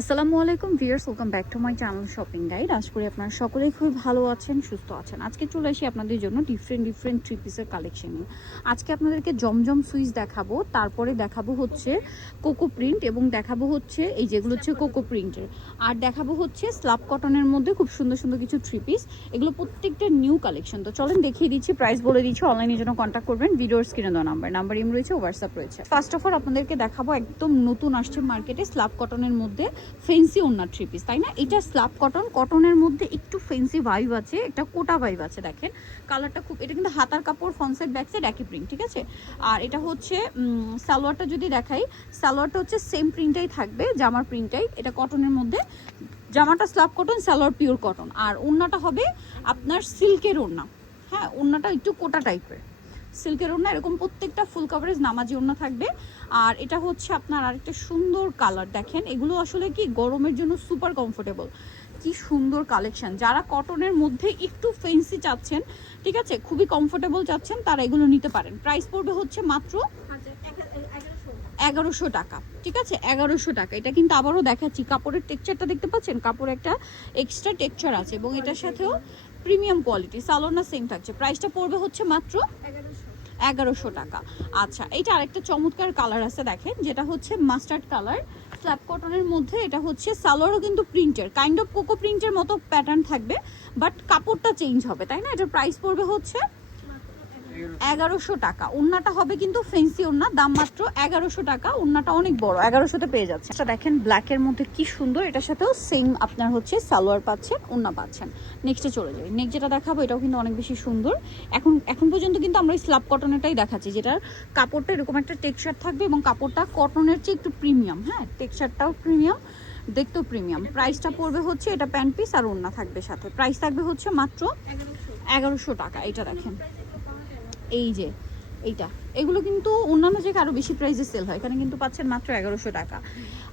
আসসালামু আলাইকুম viewers, welcome back to my channel shopping guide. আশা করি আপনারা সকলেই খুবই ভালো আছেন, সুস্থ আছেন। আজকে চলে আসি আপনাদের জন্য ডিফারেন্ট থ্রি পিসের কালেকশন নিয়ে। আজকে আপনাদেরকে জমজম সুইচ দেখাবো, তারপরে দেখাবো হচ্ছে কোকো প্রিন্ট এবং দেখাবো হচ্ছে এই যেগুলো হচ্ছে কোকো প্রিন্টের, আর দেখাবো হচ্ছে স্ল্যাব কটনের মধ্যে খুব সুন্দর সুন্দর কিছু থ্রি পিস। এগুলো প্রত্যেকটা নিউ কালেকশন। তো চলেন দেখিয়ে দিচ্ছি, প্রাইস বলে দিচ্ছি। অনলাইনের জন্য কন্ট্যাক্ট করবেন, ভিডিওর স্ক্রিনে দেওয়া নাম্বার ইম রয়েছে, হোয়াটসঅ্যাপ রয়েছে। ফার্স্ট অফ অল আপনাদেরকে দেখাবো একদম নতুন আসছে মার্কেটে স্ল্যাব কটনের মধ্যে ফেন্সি ওনার থ্রি পিস, তাই না? এটা স্ল্যাব কটনের মধ্যে একটু ফেন্সি ভাইব আছে, একটা কোটা ভাইব আছে। দেখেন কালারটা খুব, এটা কিন্তু হাতার কাপড়, ফ্রন্ট সাইড ব্যাক সাইড একই প্রিন্ট, ঠিক আছে? আর এটা হচ্ছে সালোয়ারটা যদি দেখাই, সালোয়ারটা হচ্ছে সেম প্রিন্টটাই থাকবে, জামার প্রিন্টটাই। এটা কটনের মধ্যে, জামাটা slub cotton, salwar pure cotton. আর ওড়নাটা হবে আপনার সিল্কের ওড়না। হ্যাঁ, ওড়নাটা একটু কোটা টাইপের সিল্কের ওড়না, এরকম প্রত্যেকটা ফুল কভারেজ নামাজি ওড়না থাকবে। আর এটা হচ্ছে আপনার আরেকটা সুন্দর কালার, দেখেন এগুলো আসলে কি গরমের জন্য সুপার কমফোর্টেবল। কি সুন্দর কালেকশন। যারা কটনের মধ্যে একটু ফেন্সি চাচ্ছেন, ঠিক আছে, খুবই কমফোর্টেবল চাচ্ছেন, তারা এগুলো নিতে পারেন। প্রাইস পড়বে হচ্ছে মাত্র 1100 টাকা, ঠিক আছে? 1100 টাকা। এটা কিন্তু আবারও দেখাচ্ছি, কাপড়ের টেক্সচারটা দেখতে পাচ্ছেন, কাপড় একটা এক্সট্রা টেক্সচার আছে এবং এটার সাথেও প্রিমিয়াম কোয়ালিটি। সালোনা সেম থাকছে। প্রাইসটা পড়বে হচ্ছে মাত্র 1100 টাকা। আচ্ছা, এটা আরেকটা চমৎকার কালার আছে, দেখেন, যেটা হচ্ছে মাস্টার্ড কালার স্ল্যাব কটনের মধ্যে। এটা হচ্ছে সালোয়ারও কিন্তু প্রিন্টের, কাইন্ড অফ কোকো প্রিন্টের মতো প্যাটার্ন থাকবে, বাট কাপড়টা চেঞ্জ হবে, তাই না? এটার প্রাইস পড়বে হচ্ছে 1100 টাকা। ওড়নাটা হবে কিন্তু ফেন্সি ওড়না, দাম মাত্র 1100 টাকা। ওড়নাটা অনেক বড়, 1100-তে পেয়ে যাচ্ছে। এটা দেখেন ব্ল্যাকের মধ্যে কি সুন্দর, এটার সাথেও সেম আপনার হচ্ছে সালোয়ার পাচ্ছেন, ওড়না পাচ্ছেন। নেক্সটে চলে যাই। নেক্সট যেটা দেখাবো এটাও কিন্তু অনেক বেশি সুন্দর। এখন পর্যন্ত কিন্তু আমরা এই স্ল্যাব কটনেরটাই দেখাচ্ছি, যেটার কাপড়টা এরকম একটা টেক্সচার থাকবে এবং কাপড়টা কটনের চেয়ে একটু প্রিমিয়াম। হ্যাঁ, টেক্সচারটাও প্রিমিয়াম, দেখতেও প্রিমিয়াম। প্রাইসটা পড়বে হচ্ছে, এটা প্যান্ট পিস আর ওড়না থাকবে সাথে। প্রাইস থাকবে হচ্ছে মাত্র 1100 টাকা। এটা দেখেন, এই যে এইটা, এগুলো কিন্তু অন্যান্য জায়গায় আরো বেশি প্রাইসে সেল হয়, এখানে কিন্তু পাচ্ছেন মাত্র 1100 টাকা।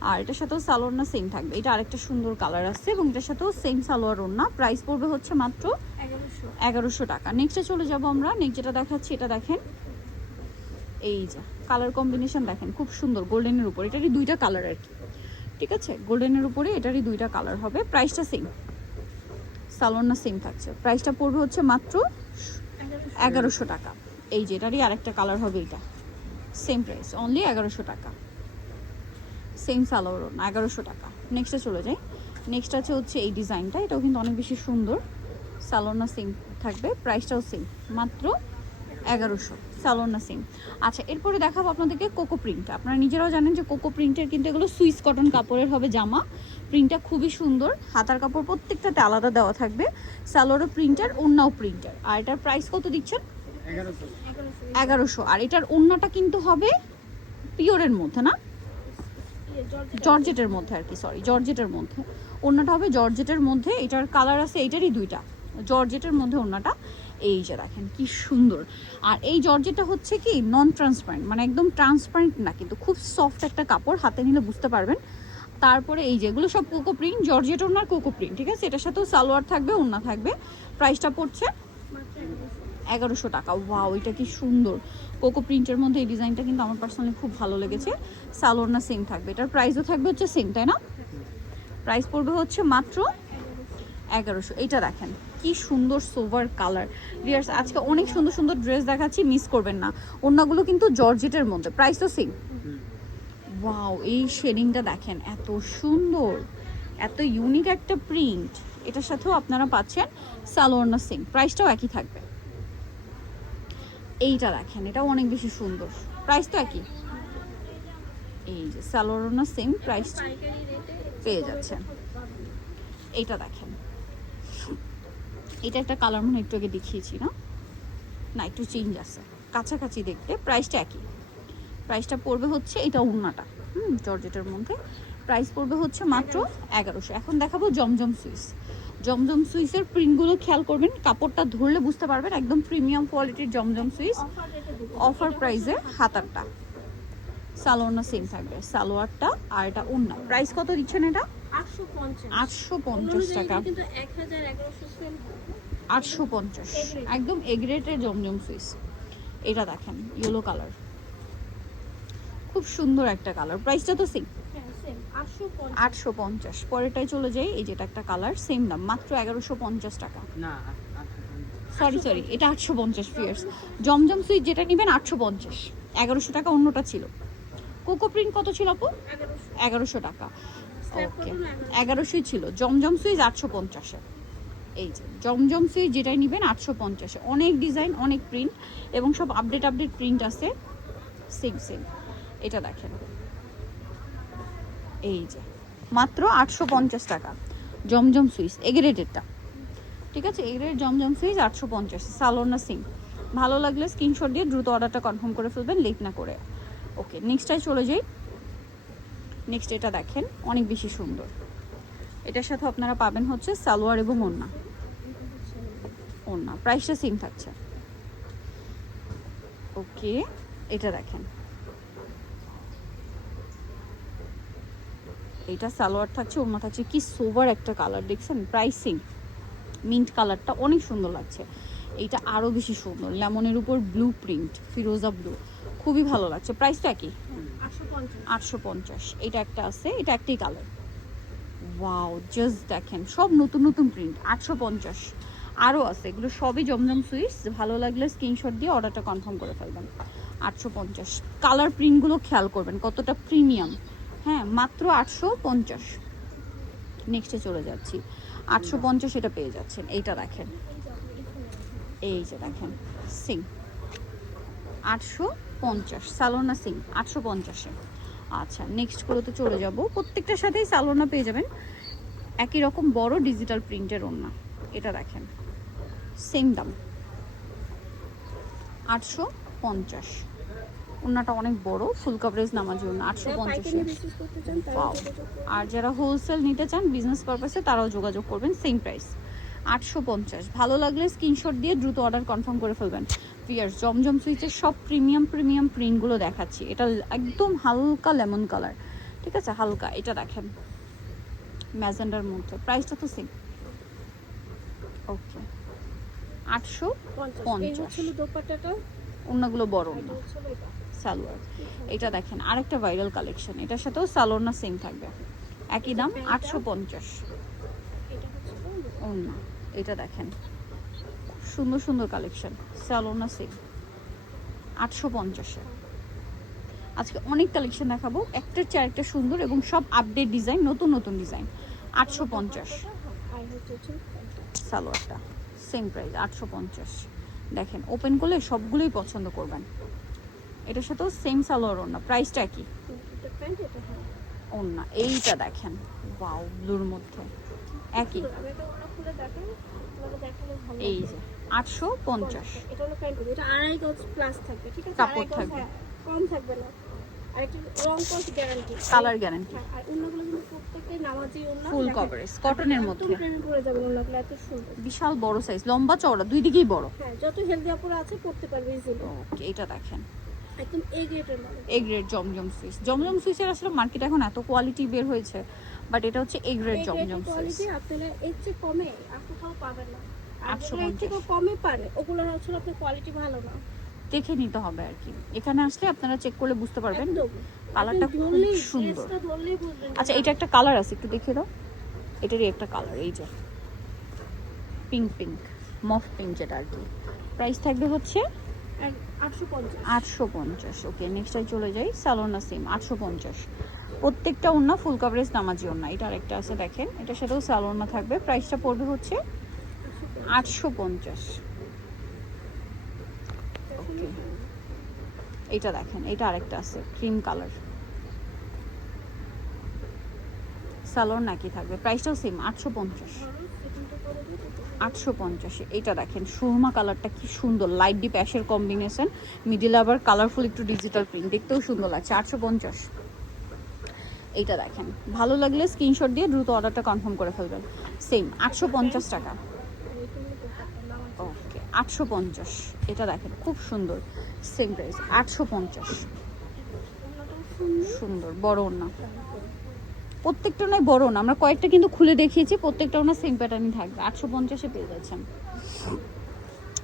আর এটার সাথেও সালোয়ার না সেম থাকবে। এটা আরেকটা সুন্দর কালার আছে এবং এটার সাথেও সেম সালোয়ার ওড়না। প্রাইস পড়বে হচ্ছে মাত্র 1100 টাকা। নেক্সটে চলে যাব আমরা। নেক্সট যেটা দেখাচ্ছি, এটা দেখেন, এই যে কালার কম্বিনেশন দেখেন, খুব সুন্দর। গোল্ডেনের উপর, এটারই দুইটা কালার আর কি, ঠিক আছে? গোল্ডেনের উপরে এটারই দুইটা কালার হবে। প্রাইসটা সেম, সালোয়ার না সেম থাকছে। প্রাইসটা পড়বে হচ্ছে মাত্র 1100 টাকা। এই যে এটারই আরেকটা কালার হবে, এটা সেম প্রাইস, অনলি 1100 টাকা। সেম সালোয়ার, 1100 টাকা। নেক্সটে চলে যাই। নেক্সট আছে হচ্ছে এই ডিজাইনটা, এটাও কিন্তু অনেক বেশি সুন্দর। সালোয়ার না সেম থাকবে, প্রাইসটাও সেম, মাত্র 1100। সালোয়ার না সেম। আচ্ছা, এরপরে দেখাবো আপনাদেরকে কোকো প্রিন্ট। আপনারা নিজেরাও জানেন যে কোকো প্রিন্টের কিন্তু এগুলো সুইস কটন কাপড়ের হবে জামা। প্রিন্টটা খুবই সুন্দর, হাতার কাপড় প্রত্যেকটাতে আলাদা দেওয়া থাকবে। সালোয়ারও প্রিন্টার, ওড়নাও প্রিন্টার। আর এটার প্রাইস কত দিচ্ছেন? 1100। আর এটার ওড়নাটা কিন্তু হবে পিওরের মধ্যে, না জর্জেটের মধ্যে আর কি, সরি, জর্জেটের মধ্যে। ওড়নাটা হবে জর্জেটের মধ্যে। এটার কালার আছে, এটারই দুইটা, জর্জেটের মধ্যে ওড়নাটা। এই যে দেখেন কি সুন্দর। আর এই জর্জেটটা হচ্ছে কি নন ট্রান্সপারেন্ট, মানে একদম ট্রান্সপারেন্ট না, কিন্তু খুব সফট একটা কাপড়, হাতে নিলে বুঝতে পারবেন। তারপরে এই যেগুলো সব কোকো প্রিন্ট, জর্জেট ওড়নার কোকো প্রিন্ট, ঠিক আছে? এটার সাথেও সালোয়ার থাকবে, ওড়না থাকবে। প্রাইসটা পড়ছে 1100 টাকা। ওয়াও, এটা কি সুন্দর কোকো প্রিন্টের মধ্যে। এই ডিজাইনটা কিন্তু আমার পার্সোনালি খুব ভালো লেগেছে। সালোয়ার না সেম থাকবে, এটার প্রাইসও থাকবে হচ্ছে সেম, তাই না? প্রাইস পড়বে হচ্ছে মাত্র 1100। এটা দেখেন কি সুন্দর সোভার কালার। ভিউয়ার্স, আজকে অনেক সুন্দর সুন্দর ড্রেস দেখাচ্ছি, মিস করবেন না। ওড়নাগুলো কিন্তু জর্জেটের মধ্যে, প্রাইসও সেম। ওয়াও, এই শেডিংটা দেখেন, এত সুন্দর, এত ইউনিক একটা প্রিন্ট। এটার সাথেও আপনারা পাচ্ছেন সালোয়ার না সেম, প্রাইসটাও একই থাকবে। এইটা দেখেন, এটাও অনেক বেশি সুন্দর, প্রাইস তো একই। এই যে সালোয়ার না সেম, প্রাইস পেয়ে যাচ্ছেন। এইটা দেখেন, এটা একটা কালার মনে একটু আগে দেখিয়েছি না, না একটু চেঞ্জ আছে, কাছাকাছি দেখতে। প্রাইসটা একই। প্রাইসটা পড়বে হচ্ছে, এটা ওড়নাটা জর্জেটের মধ্যে। প্রাইস পড়বে হচ্ছে মাত্র 1100। এখন দেখাবো জমজম সুইস। জমজম সুইসের প্রিন্টগুলো খেয়াল করবেন, কাপড়টা ধরলে বুঝতে পারবেন, একদম প্রিমিয়াম কোয়ালিটির জমজম সুইস। অফার প্রাইসে হাতারটা, সালোয়ার না সেম থাকবে, সালোয়ারটা আর এটা ওড়না। প্রাইস কত দিচ্ছেন এটা? 850 টাকা। 850, একদম এগ্রেটের জমজম সুইস। এটা দেখেন ইয়েলো কালার, খুব সুন্দর একটা কালার। প্রাইসটা তো সেম, 850। পরেরটায় চলে যাই, এই যেটা একটা কালার, সেম দাম মাত্র 1150 টাকা। না সরি এটা 850 ফিয়ার্স। জমজম সুইচ যেটা নেবেন 850, 1100 টাকা অন্যটা ছিল। কোকো প্রিন্ট কত ছিল আপু? 1100 টাকা। ওকে 1100ই ছিল। জমজম সুইচ 850-এ। এই যে জমজম সুইচ যেটাই নেবেন 850-এ। অনেক ডিজাইন, অনেক প্রিন্ট এবং সব আপডেট প্রিন্ট আছে। সেম এটা দেখেন, এই যে মাত্র 850 টাকা জমজম সুইচ এগ্রেডেডটা। ঠিক আছে, এগ্রেড জমজম সুইচ 850, সালোনা সিং। ভালো লাগলে স্ক্রিনশট দিয়ে দ্রুত অর্ডারটা কনফার্ম করে ফেলবেন, লেট না করে। ওকে নেক্সটটায় চলে যাই। নেক্সট এটা দেখেন, অনেক বেশি সুন্দর। এটার সাথে আপনারা পাবেন হচ্ছে সালোয়ার এবং ওড়না। প্রাইসটা সেম থাকছে। ওকে এটা দেখেন, এটা সালোয়ার থাকছে, ওড়না থাকছে। কি সোবার একটা কালার দেখছেন, প্রাইসিং মিন্ট কালারটা অনেক সুন্দর লাগছে। এইটা আরো বেশি সুন্দর, লেমনের উপর ব্লু প্রিন্ট, ফিরোজা ব্লু, খুবই ভালো লাগছে। প্রাইসটা কি? 850। এটা একটা আছে, এটা একটাই কালার। ওয়াও জাস্ট দেখেন, সব নতুন নতুন প্রিন্ট। 850 আরও আছে, এগুলো সবই জমজম সুইচ। ভালো লাগলে স্ক্রিনশট দিয়ে অর্ডারটা কনফার্ম করে ফেলবেন। 850 কালার প্রিন্টগুলো খেয়াল করবেন কতটা প্রিমিয়াম। হ্যাঁ মাত্র 850। নেক্সটে চলে যাচ্ছি, 850 এটা পেয়ে যাচ্ছেন। এইটা দেখেন, এই যে দেখেন সিং 850, সালোনা সিং 850-এ। আচ্ছা নেক্সট গুলোতে চলে যাব। প্রত্যেকটার সাথেই সালোনা পেয়ে যাবেন, একই রকম বড় ডিজিটাল প্রিন্টের ওড়না। এটা দেখেন সেম দাম 850। ওড়নাটা অনেক বড়, ফুল কভারেজ নামাজি ওড়না 850। আর যারা হোলসেল নিতে চান বিজনেস পারপাসে তারাও যোগাযোগ করবেন, সেম প্রাইস 850। ভালো লাগলে স্ক্রিনশট দিয়ে দ্রুত অর্ডার কনফার্ম করে ফেলবেন। পিয়ার্স জমজম সুইচের সব প্রিমিয়াম প্রিন্টগুলো দেখাচ্ছি। এটা একদম হালকা লেমন কালার, ঠিক আছে হালকা। এটা দেখেন ম্যাজেন্ডার মধ্যে, প্রাইসটা তো সেম। ওকে 850। অন্যগুলো বড় না, সালোয়ার। এটা দেখেন আরেকটা ভাইরাল কালেকশন, এটার সাথেও সালোয়ার না সেম থাকবে, একই দাম 850। অন্য এটা দেখেন সুন্দর সুন্দর কালেকশন, সালোনা সেম 850-এ। আজকে অনেক কালেকশন দেখাবো, একটার চেয়ে আরেকটা সুন্দর এবং সব আপডেট ডিজাইন, নতুন নতুন ডিজাইন। 850 সালোয়ারটা সেম প্রাইস 850। দেখেন ওপেন করলে সবগুলোই পছন্দ করবেন। এটার সাথেও সেম সালোয়ার ওড়না, প্রাইসটা কি? ওড়না এইটা দেখেন, ওয়াও ব্লুর মধ্যে একই, এই যে 850। কাপড় থাকবে, কম থাকবে না, কালার গ্যারান্টি, ফুল কভারেজ কটনের মধ্যে, বিশাল বড় সাইজ, লম্বা চওড়া দুই দিকেই বড়। যত হেলদি আপুরা আছে পড়তে পারবে ইজিলি। ওকে এটা দেখেন একদম এ গ্রেডের মাল, এ গ্রেড জমজম সুইচ। জমজম সুইচের আসলে মার্কেট এখন এত কোয়ালিটি বের হয়েছে, বাট এটা হচ্ছে এ গ্রেড জমজম সুইচ। আপনারা এর চেয়ে কমে কোথাও পাবেন না। 850 কমে পারে, ওগুলো হচ্ছে আপনার কোয়ালিটি ভালো না, দেখে নিতে হবে আর কি। এখানে আসলে আপনারা চেক করলে বুঝতে পারবেন, কালারটা খুব সুন্দর। আচ্ছা এটা একটা কালার আছে, একটু দেখে দাও। এটারই একটা কালার, এই যে পিঙ্ক মফ পিঙ্ক যেটা আর কি। প্রাইস থাকবে হচ্ছে 850। ওকে নেক্সটটাই চলে যাই, সালোনা সিম 850। প্রত্যেকটা ওড়না ফুল কভারেজ নামাজি ওড়না। এটা আরেকটা আছে দেখেন, এটার সাথেও সালোনা থাকবে, প্রাইসটা পড়বে হচ্ছে 850। ওকে এটা দেখেন, এটা আরেকটা আছে ক্রিম কালার, সালোয়ার নাকি থাকবে, প্রাইসটাও সেম 850। 850। এটা দেখেন সুরমা কালারটা কি সুন্দর, লাইট ডিপ অ্যাশের কম্বিনেশন, মিডিল আবার কালারফুল একটু ডিজিটাল প্রিন্ট, দেখতেও সুন্দর লাগছে 850। এইটা দেখেন, ভালো লাগলে স্ক্রিনশট দিয়ে দ্রুত অর্ডারটা কনফার্ম করে ফেলবেন, সেম 850 টাকা। ওকে 850। এটা দেখেন খুব সুন্দর, সেম প্রাইস 850। সুন্দর বড় ওড়না, প্রত্যেকটা নয় বড় না, আমরা কয়েকটা কিন্তু খুলে দেখিয়েছি, প্রত্যেকটা ওনা সেম প্যাটার্নই থাকবে। 850-এ পেয়ে যাচ্ছেন।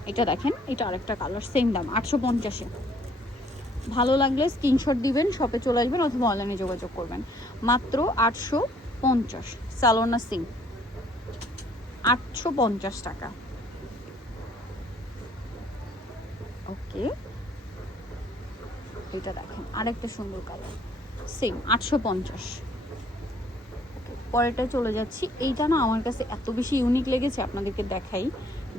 এটা দেখেন, এটা আরেকটা কালার, সেম দাম 850-এ। ভালো লাগলে স্ক্রিনশট দিবেন, শপে চলে আসবেন অথবা অনলাইনে যোগাযোগ করবেন। মাত্র 850 সালোনা সিং, 850 টাকা। ওকে, এটা দেখেন আরেকটা সুন্দর কালার, সেম 850। পরেরটায় চলে যাচ্ছি। এইটা না আমার কাছে এত বেশি ইউনিক লেগেছে, আপনাদেরকে দেখাই।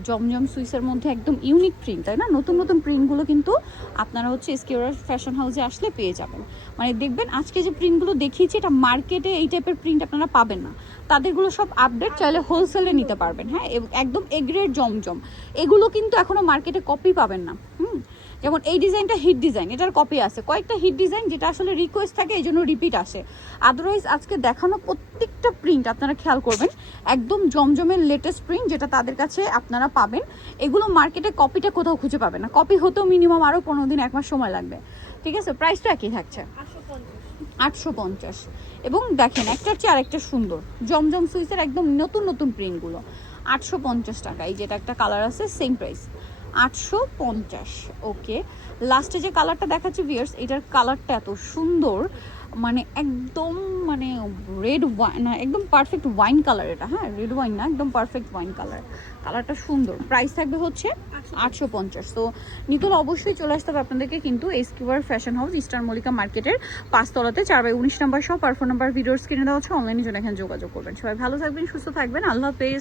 জমজম সুইসের মধ্যে একদম ইউনিক প্রিন্ট, তাই না? নতুন নতুন প্রিন্টগুলো কিন্তু আপনারা হচ্ছে এসকিউআর ফ্যাশন হাউসে আসলে পেয়ে যাবেন। মানে দেখবেন আজকে যে প্রিন্টগুলো দেখিয়েছি এটা মার্কেটে এই টাইপের প্রিন্ট আপনারা পাবেন না, তাদেরগুলো সব আপডেট, চাইলে হোলসেলে নিতে পারবেন। হ্যাঁ, একদম এ গ্রেড জমজম, এগুলো কিন্তু এখনো মার্কেটে কপি পাবেন না। যেমন এই ডিজাইনটা হিট ডিজাইন, এটার কপি আছে কয়েকটা হিট ডিজাইন, যেটা আসলে রিকোয়েস্ট থাকে এই জন্য রিপিট আসে। আদারওয়াইজ আজকে দেখানো প্রত্যেকটা প্রিন্ট আপনারা খেয়াল করবেন একদম জমজমের লেটেস্ট প্রিন্ট, যেটা তাদের কাছে আপনারা পাবেন। এগুলো মার্কেটে কপিটা কোথাও খুঁজে পাবেন না, কপি হতেও মিনিমাম আরও 15 দিন 1 মাস সময় লাগবে। ঠিক আছে, প্রাইসটা একই থাকছে 850। এবং দেখেন একটার চেয়ে আরেকটা সুন্দর, জমজম সুইসের একদম নতুন নতুন প্রিন্টগুলো 850 টাকা। এই যেটা একটা কালার আছে সেম প্রাইস 850। ওকে, লাস্টে যে কালারটা দেখাচ্ছি ভিউয়ার্স, এটার কালারটা এত সুন্দর, মানে একদম মানে রেড ওয়াইন না, একদম পারফেক্ট ওয়াইন কালার এটা। হ্যাঁ, রেড ওয়াইন না, একদম পারফেক্ট ওয়াইন কালার। কালারটা সুন্দর, প্রাইস থাকবে হচ্ছে 850। তো নিতল অবশ্যই চলে আসতে হবে আপনাদেরকে কিন্তু এসকিউআর ফ্যাশন হাউস, ইস্টার্ন মল্লিকা মার্কেটের 5 তলাতে 4/19 নাম্বার শপ। আর ফোন নাম্বার ভিডিওর স্ক্রিনে দেওয়া হচ্ছে, অনলাইনে জন্য এখানে যোগাযোগ করবেন। সবাই ভালো থাকবেন, সুস্থ থাকবেন, আল্লাহ হাফেজ।